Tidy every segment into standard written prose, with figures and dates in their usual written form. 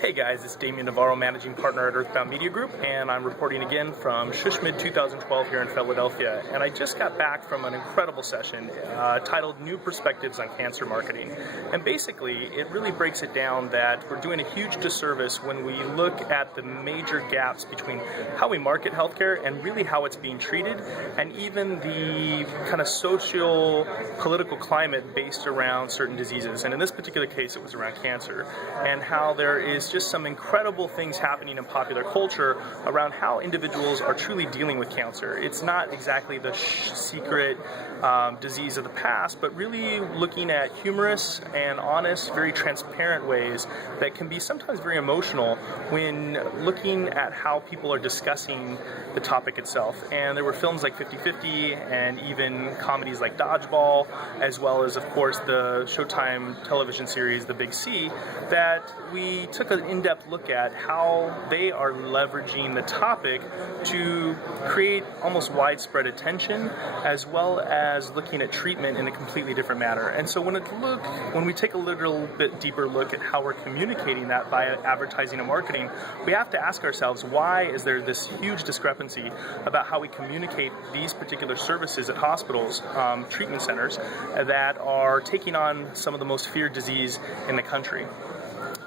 Hey guys, it's Damien, Managing Partner at Earthbound Media Group, and I'm reporting again from SHSMD 2012 here in Philadelphia. And I just got back from an incredible session titled New Perspectives on Cancer Marketing. And basically, it really breaks it down that we're doing a huge disservice when we look at the major gaps between how we market healthcare and really how it's being treated, and even the kind of social, political climate based around certain diseases. And in this particular case, it was around cancer, and how there is just some incredible things happening in popular culture around how individuals are truly dealing with cancer. It's not exactly the secret disease of the past, but really looking at humorous and honest, very transparent ways that can be sometimes very emotional when looking at how people are discussing the topic itself. And there were films like 50/50 and even comedies like Dodgeball, as well as, of course, the Showtime television series The Big C, that we took an in-depth look at how they are leveraging the topic to create almost widespread attention, as well as looking at treatment in a completely different manner. And so when we take a little bit deeper look at how we're communicating that via advertising and marketing, we have to ask ourselves, why is there this huge discrepancy about how we communicate these particular services at hospitals, treatment centers, that are taking on some of the most feared disease in the country?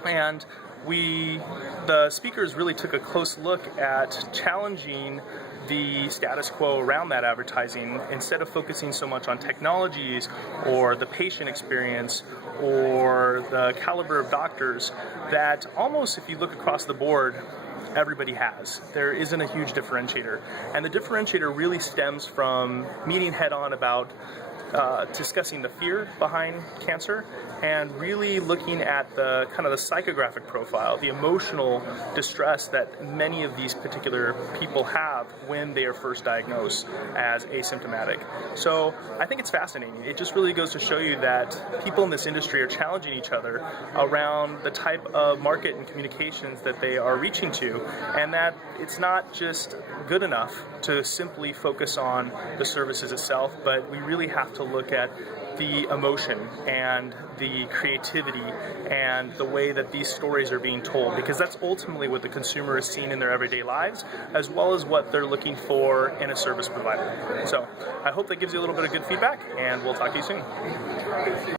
And the speakers really took a close look at challenging the status quo around that advertising, instead of focusing so much on technologies or the patient experience or the caliber of doctors that almost, if you look across the board, everybody has. There isn't a huge differentiator. And the differentiator really stems from meeting head on about discussing the fear behind cancer and really looking at the kind of the psychographic profile, the emotional distress that many of these particular people have when they are first diagnosed as asymptomatic. So I think it's fascinating. It just really goes to show you that people in this industry are challenging each other around the type of market and communications that they are reaching to, and that it's not just good enough to simply focus on the services itself, but we really have to look at the emotion and the creativity and the way that these stories are being told, because that's ultimately what the consumer is seeing in their everyday lives, as well as what they're looking for in a service provider. So I hope that gives you a little bit of good feedback, and we'll talk to you soon.